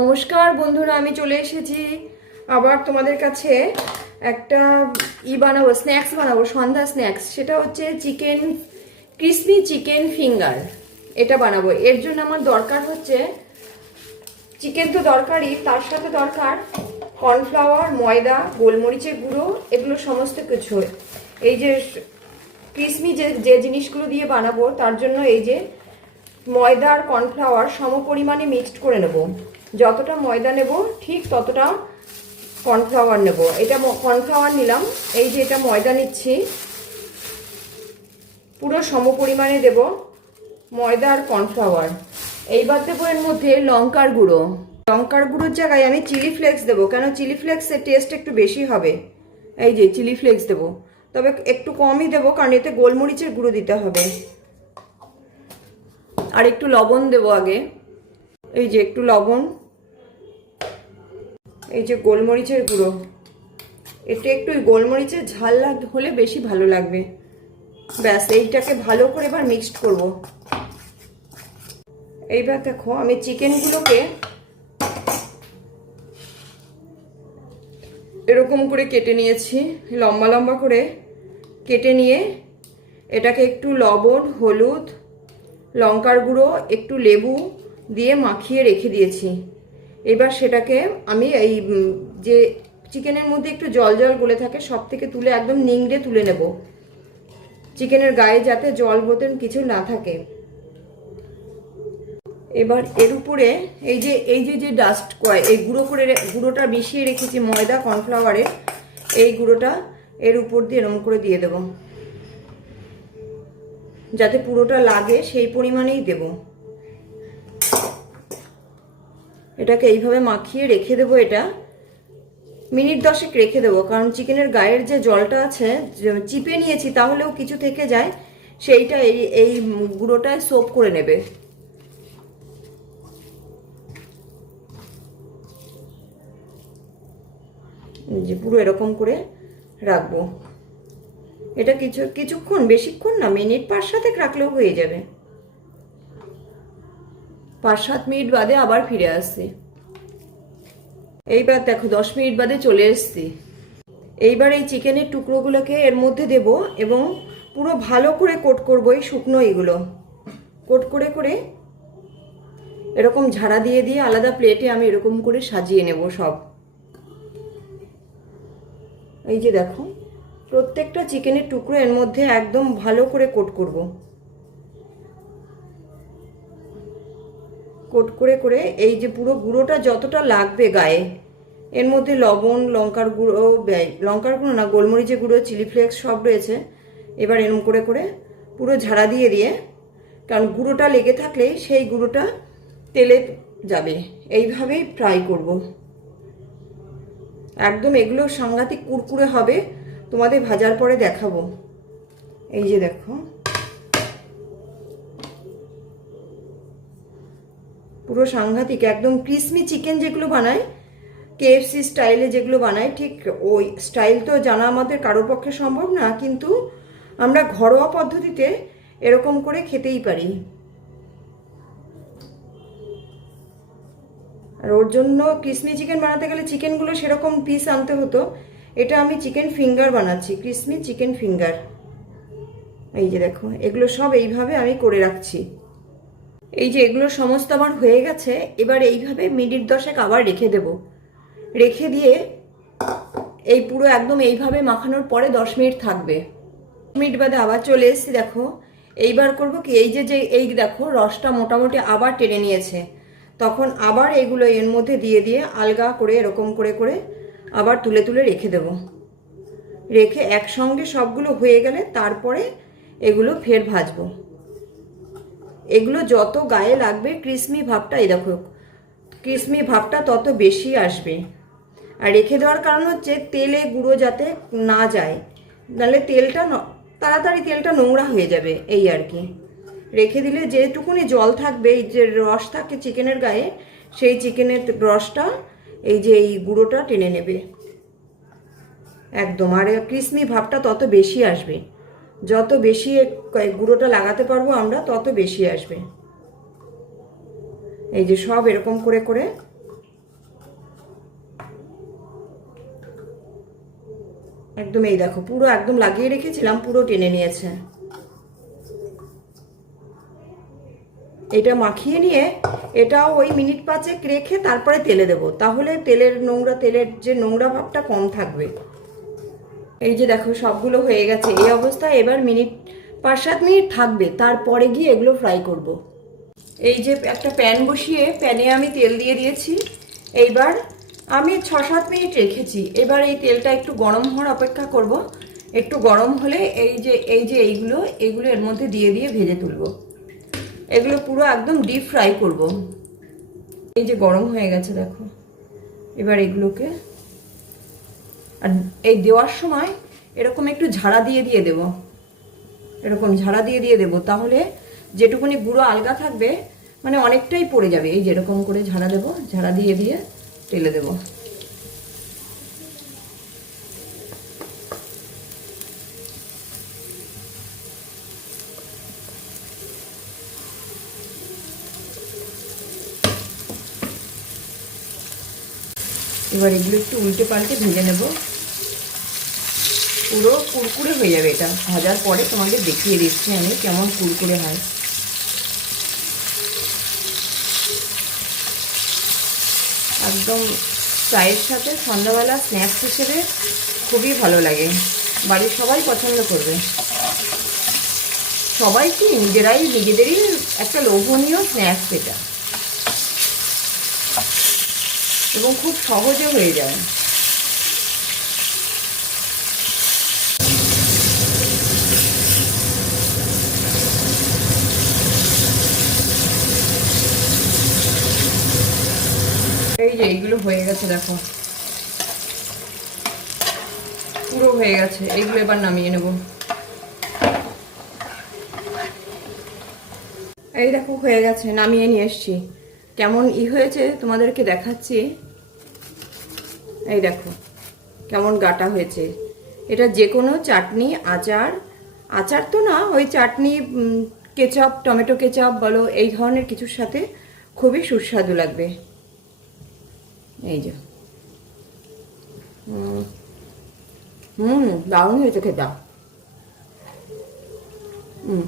নমস্কার বন্ধুরা, আমি চলে এসেছি আবার তোমাদের কাছে একটা ই বানাবো স্ন্যাক্স বানাবো, সন্ধ্যা স্ন্যাক্স সেটা হচ্ছে চিকেন ক্রিসপি চিকেন ফিঙ্গার এটা বানাবো। এর জন্য আমার দরকার হচ্ছে চিকেন তো দরকারই, তার সাথে দরকার কর্নফ্লাওয়ার ময়দা, গোলমরিচের গুঁড়ো, এগুলো সমস্ত কিছু। এই যে ক্রিসপি যে যে জিনিসগুলো দিয়ে বানাবো, তার জন্য এই যে ময়দা আর কর্নফ্লাওয়ার সম পরিমাণে মিক্সড করে নেব। যতটা ময়দা নেব, ঠিক ততটা কর্নফ্লাওয়ার নেব। এটা কর্নফ্লাওয়ার নিলাম। এই যে এটা ময়দা নিচ্ছি, পুরো সম পরিমাণে দেব ময়দা আর কর্নফ্লাওয়ার। এইবার দেবো এর মধ্যে লঙ্কার গুঁড়ো। লঙ্কার গুঁড়োর জায়গায় আমি চিলি ফ্লেক্স দেবো, কেন চিলি ফ্লেক্সের টেস্ট একটু বেশি হবে। এই যে চিলি ফ্লেক্স দেবো। তবে একটু কমই দেবো, কারণ এতে গোলমরিচের গুঁড়ো দিতে হবে। আর একটু লবণ দেবো আগে। এই যে একটু লবণ। এই যে গোলমরিচের গুঁড়ো। এটা একটু ওই গোলমরিচের ঝাল হলে বেশি ভালো লাগবে। ব্যাস, এইটাকে ভালো করে এবার মিক্সড করব। এইবার দেখো, আমি চিকেনগুলোকে এরকম করে কেটে নিয়েছি। লম্বা লম্বা করে কেটে নিয়ে এটাকে একটু লবণ, হলুদ লঙ্কার গুঁড়ো, একটু লেবু দিয়ে মাখিয়ে রেখে দিয়েছি। এবার সেটাকে আমি এই যে চিকেনের মধ্যে একটু জল জল গলে থাকে, সব থেকে তুলে একদম নিংড়ে তুলে নেব। চিকেনের গায়ে যাতে জল বোতন কিছু না থাকে। এবার এর উপরে এই যে এই যে যে ডাস্ট কয়, এই গুঁড়ো করে গুঁড়োটা মিশিয়ে রেখেছি ময়দা কর্নফ্লাওয়ারে এই গুঁড়োটা এর উপর দিয়ে এরম করে দিয়ে দেবো। যাতে পুরোটা লাগে, সেই পরিমাণেই দেব। এটাকে এইভাবে মাখিয়ে রেখে দেবো এটা। মিনিট দশেক রেখে দেবো, কারণ চিকেনের গায়ের যে জলটা আছে চিপে নিয়েছি তাহলেও কিছু থেকে যায়, সেইটা এই এই গুঁড়োটায় সোপ করে নেবে। যে পুরো এরকম করে রাখব। এটা কিছু, কিছুক্ষণ, বেশিক্ষণ না, মিনিট পাঁচ সাতেক রাখলেও হয়ে যাবে। পাঁচ সাত মিনিট বাদে আবার ফিরে আসছি। এইবার দেখো, দশ মিনিট বাদে চলে এসছি। এইবার এই চিকেনের টুকরোগুলোকে এর মধ্যে দেব এবং পুরো ভালো করে কোট করব এই শুকনো এইগুলো কোট করে করে এরকম ঝাড়া দিয়ে দিয়ে আলাদা প্লেটে আমি এরকম করে সাজিয়ে নেব সব। এই যে দেখো প্রত্যেকটা চিকেনের টুকরো এর মধ্যে একদম ভালো করে কোট করব। কোট করে করে এই যে পুরো গুঁড়োটা যতটা লাগবে গায়ে, এর মধ্যে লবণ, লঙ্কার গুঁড়ো লঙ্কার গুঁড়ো না, গোলমরিচের গুঁড়ো, চিলি ফ্লেক্স সব রয়েছে। এবার এরম করে করে পুরো ঝাড়া দিয়ে দিয়ে, কারণ গুঁড়োটা লেগে থাকলে সেই গুঁড়োটা তেলে যাবে। এইভাবেই ফ্রাই করব। একদম এগুলো সাংঘাতিক কুরকুরে হবে। তোমাদের ভাজার পরে দেখাবো। এই যে দেখো। পুরো সাংঘাতিক, একদম ক্রিসমি চিকেন যেগুলো বানায়, কেএফসি স্টাইলে যেগুলো বানায়, ঠিক ওই স্টাইল তো জানা আমাদের কারোর পক্ষে সম্ভব না, কিন্তু আমরা ঘরোয়া পদ্ধতিতে এরকম করে খেতেই পারি। আর ওর জন্য ক্রিসমি চিকেন বানাতে গেলে চিকেনগুলো সেরকম পিস আনতে হতো এটা আমি চিকেন ফিঙ্গার বানাচ্ছি ক্রিসমি চিকেন ফিঙ্গার এই যে দেখো, এগুলো সব এইভাবে আমি করে রাখছি। এই যে এগুলো সমস্ত আমার হয়ে গেছে, এবার এইভাবে মিনিট দশেক আবার রেখে দেব। রেখে দিয়ে এই পুরো একদম এইভাবে মাখানোর পরে দশ মিনিট থাকবে। মিনিট বাদে আবার চলে এসেছি, দেখো। এইবার করব কি, এই যে যে, এই দেখো, রসটা মোটামুটি আবার টেনে নিয়েছে। তখন আবার এগুলো এর মধ্যে দিয়ে দিয়ে আলগা করে এরকম করে করে আবার তুলে তুলে রেখে দেব। রেখে একসঙ্গে সবগুলো হয়ে গেলে তারপরে এগুলো ফের ভাজবো। এগুলো যত গায়ে লাগবে, ক্রিসমি ভাবটা এই দেখো, ক্রিসমি ভাবটা তত বেশি আসবে। আর রেখে দেওয়ার কারণ হচ্ছে তেলে গুঁড়ো যাতে না যায়, নাহলে তেলটা তাড়াতাড়ি তেলটা নোংরা হয়ে যাবে, এই আর কি। রেখে দিলে যেটুকুনি জল থাকবে, এই যে রস থাকে চিকেনের গায়ে, সেই চিকেনের রসটা এই যে এই গুঁড়োটা টেনে নেবে। একদম। আর ক্রিসমি ভাবটা তত বেশি আসবে। যত বেশি গুঁড়োটা লাগাতে পারব আমরা, তত বেশি আসবে। এই যে সব এরকম করে করে। একদম এই দেখো, পুরো একদম লাগিয়ে রেখেছিলাম, পুরো টেনে নিয়েছে। এটা মাখিয়ে নিয়ে এটাও ওই মিনিট পাঁচেক রেখে তারপরে তেলে দেবো। তাহলে তেলের নোংরা, তেলের যে নোংরা ভাবটা কম থাকবে। এই যে দেখো, সবগুলো হয়ে গেছে। এই অবস্থায় এবার মিনিট পাঁচ সাত মিনিট থাকবে। তারপরে গিয়ে এগুলো ফ্রাই করব। এই যে একটা প্যান বসিয়ে প্যানে আমি তেল দিয়ে দিয়েছি। এইবার আমি ছ সাত মিনিট রেখেছি। এবার এই তেলটা একটু গরম হওয়ার অপেক্ষা করব। একটু গরম হলে এই যে এই যে এইগুলো, এগুলো এর মধ্যে দিয়ে দিয়ে ভেজে তুলবো। এগুলো পুরো একদম ডিপ ফ্রাই করব। এই যে গরম হয়ে গেছে, দেখো। এবার এগুলোকে আর এই দেওয়ার সময় এরকম একটু ঝাড়া দিয়ে দিয়ে দেব। এরকম ঝাড়া দিয়ে দিয়ে দেব, তাহলে যেটুকুনি গুঁড়ো আলগা থাকবে মানে অনেকটাই পড়ে যাবে। এই যেরকম করে ঝাড়া দেব, ঝাড়া দিয়ে দিয়ে তেলে দেব। এবার এগুলো একটু উল্টে পাল্টে ভেজে নেব। পুরো কুরকুরে হয়ে যাবে এটা। ভাজার পরে তোমাকে দেখিয়ে দিচ্ছি আমি কেমন কুরকুরে হয়। একদম চায়ের সাথে সন্ধ্যাবেলা স্ন্যাক্স হিসেবে খুবই ভালো লাগে। বাড়ির সবাই পছন্দ করবে। সবাই কি নিজেরাই নিজেদেরই একটা লোভনীয় স্ন্যাক্স এটা। এবং খুব সহজে হয়ে যায়। এই যে এইগুলো হয়ে গেছে, দেখো। পুরো হয়ে গেছে। এইগুলো এবার নামিয়ে নেব। এই দেখো, হয়ে গেছে। নামিয়ে নিয়ে এসছি। কেমন ই হয়েছে তোমাদেরকে দেখাচ্ছি। এই দেখো, কেমন গাটা হয়েছে। এটা যে কোনো চাটনি, আচার। আচার তো না, ওই চাটনি কেচাপ, টমেটো কেচাপ বলো, এই ধরনের কিছুর সাথে খুবই সুস্বাদু লাগবে। এই যে। হুম, দারুণ হয়েছে খেতা। হুম